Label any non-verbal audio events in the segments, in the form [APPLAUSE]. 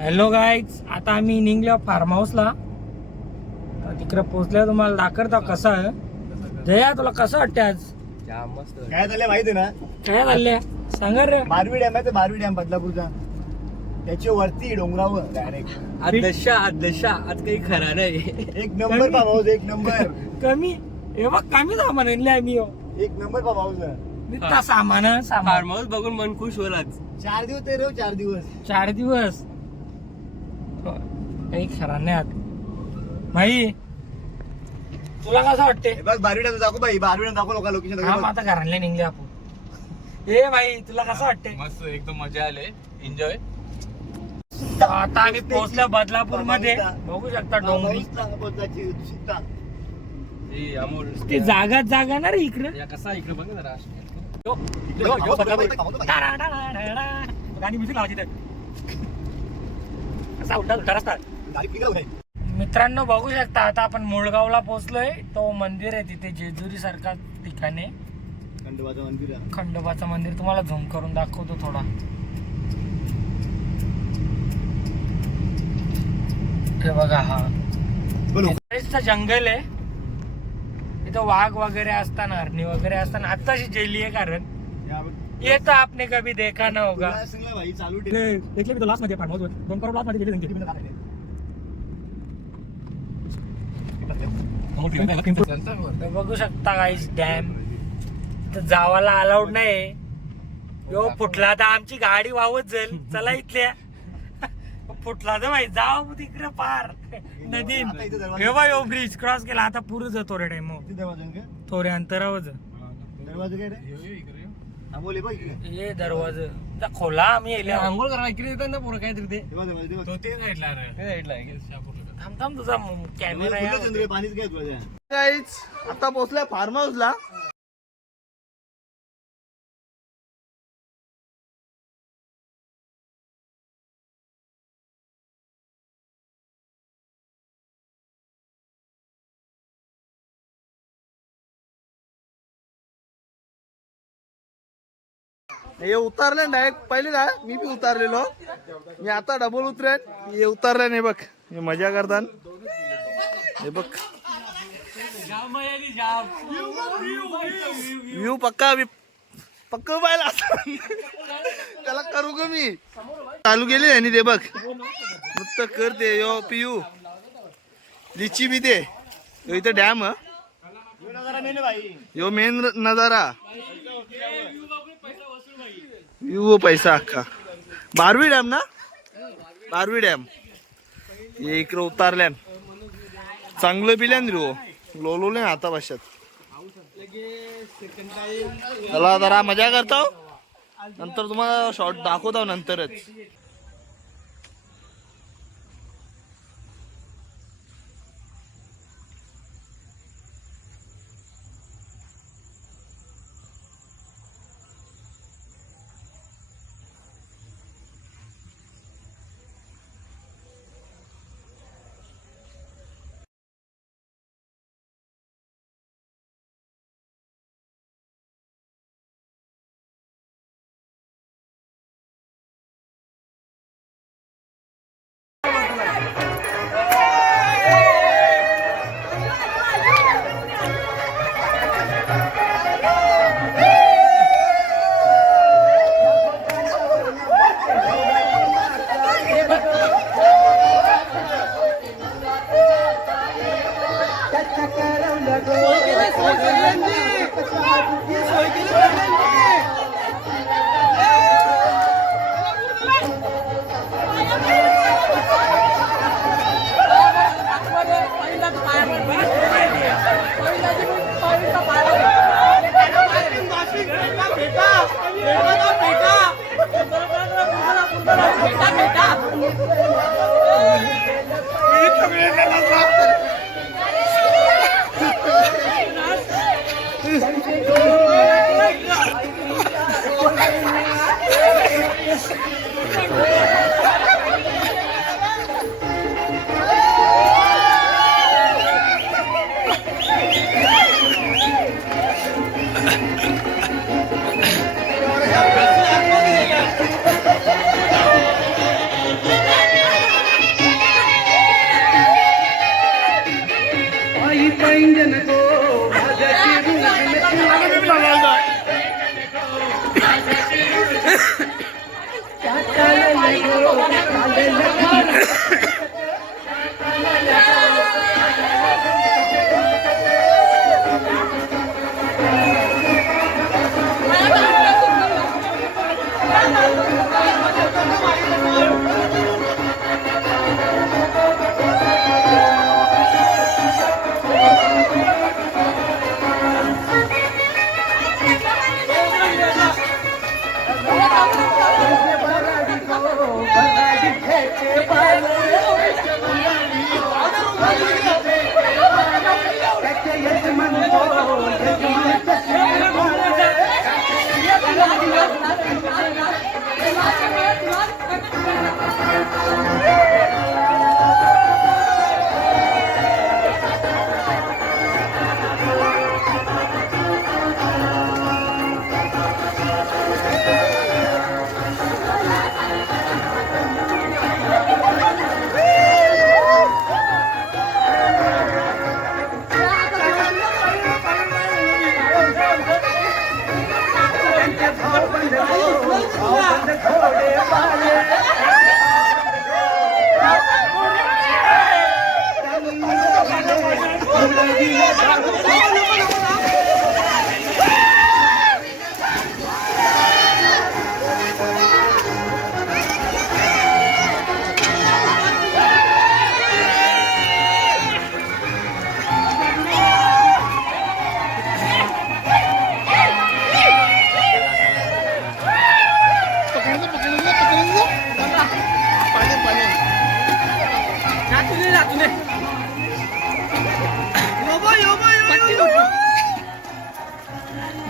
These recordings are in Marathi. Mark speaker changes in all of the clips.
Speaker 1: हॅलो गाईज आता आम्ही निघलो फार्म हाऊसला तिकडे पोहोचल्या तुम्हाला दाखवता कसं आहे. जया तुला कसं वाटतं आज?
Speaker 2: काय झालं माहिती ना?
Speaker 1: काय झाले सांगा रे.
Speaker 2: बारवी डॅम आहे ते बारवी डॅम बदलापूरचा. त्याच्या वरती डोंगरावर डायरेक्ट
Speaker 3: आज दशा आज दशा आज काही खरा नाही.
Speaker 2: एक नंबर फार्म हाऊस एक नंबर [LAUGHS]
Speaker 1: कमी. हे बघ कमी सामान आणले आम्ही हो.
Speaker 2: एक नंबर फार्म हाऊस आहे.
Speaker 1: नुसता सामान सामान.
Speaker 3: फार्म हाऊस बघून मन खुश होईल आज.
Speaker 2: चार दिवस ते चार दिवस.
Speaker 1: चार दिवस. काही खरा नाही आत. भाई तुला कसं वाटते
Speaker 2: हे बघ बारवी डॅम दाखव बाई बारवी डॅम दाखव लोका
Speaker 1: हा मग
Speaker 2: लोकेशन
Speaker 1: आता घरांना निघले आपण. ए भाई तुला कसं वाटते
Speaker 4: मस्त एकदम मजा आले. एन्जॉय
Speaker 1: आता आम्ही पोहोचलो बदलापूरमध्ये बघू शकता डोंगरी.
Speaker 3: ए अमोल.
Speaker 1: ते जागा जागा ना रे इकडे.
Speaker 3: या कसा इकडे बघ ना जरा.
Speaker 1: गाणी म्युझिक लावायची कसा उलटा उलटा रस्ता मित्रांनो बघू शकता आता आपण मुळगावला पोहोचलोय. तो मंदिर आहे तिथे जेजुरी सारखा ठिकाणी.
Speaker 2: खंडोबाचं मंदिर आहे.
Speaker 1: खंडोबाचं मंदिर तुम्हाला झूम करून दाखवतो थोडा. हे बघा हा. फॉरेस्टचं जंगल आहे. इथं वाघ वगैरे असताना हरणी वगैरे असताना आत्ताशी जेली आहे कारण.
Speaker 2: या
Speaker 1: तो आपने कभी देखा ना होगा.
Speaker 2: चालू
Speaker 1: लास्टमध्ये दोन करोड
Speaker 2: लास्टमध्ये
Speaker 1: बघू शकता गाईस डॅम तर जावाला अलाउड नाही यो फुटला तर आमची गाडी वाहत जाईल. चला इथल्या. फुटला तर भाई जाऊ तिकडे पार.
Speaker 2: दरवाजा-
Speaker 1: हे बा यो ब्रिज क्रॉस केला. आता पुरं जातो रे टाइम? थोड्या अंतरावर जा.
Speaker 2: बघ इकडे.
Speaker 1: ये दरवाजा जा खोला आम्ही येले
Speaker 3: आंघोळ करा इकडे येतात ना पोरं काहीतरी ते
Speaker 2: हे बघ, ते बघ.
Speaker 4: तो ते साईडला रे
Speaker 3: हे साईडला आहे.
Speaker 1: थांब थांब तुझा कॅमेरा
Speaker 2: फुलं चंद्र, पाणीच काय तुला त्या?
Speaker 5: गाईज आता पोहोचलाय फार्म हाऊसला हे उतारले डायरेक्ट पहिले ना मी बी उतारलेलो. मी आता डबल उतरेन. हे उतारले नाही बघ. हे मजा करतात हे बघ. व्यू पक्का पक्क पाहिला. त्याला करू का मी? चालू केली आणि ते बघ. नुसतं करते यो पियू. लिची बी ते. इथं डॅम यो मेन नजारा. व्यू पैसा अख्खा. बारवी डॅम ना? बारवी डॅम. हे इकडं उतारल्यान. चांगलं पिल्यान रे हो लोलवले आता भाषात चला जरा मजा करतो नंतर तुम्हाला शॉर्ट दाखवतो नंतरच.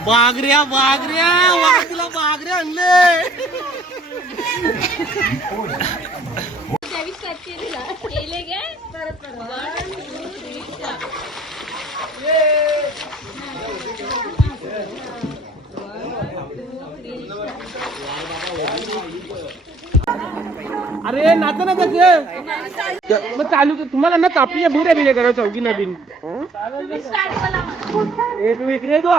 Speaker 5: बागऱ्या बागऱ्या वाघला बागऱ्या आणले.
Speaker 6: केले गे परत
Speaker 7: अरे नाच ना त्याचे मग चालू तुम्हाला ना कापली बुऱ्या बिऱ्या करा चौकी ना बिन. ए तू इकडे ये तो.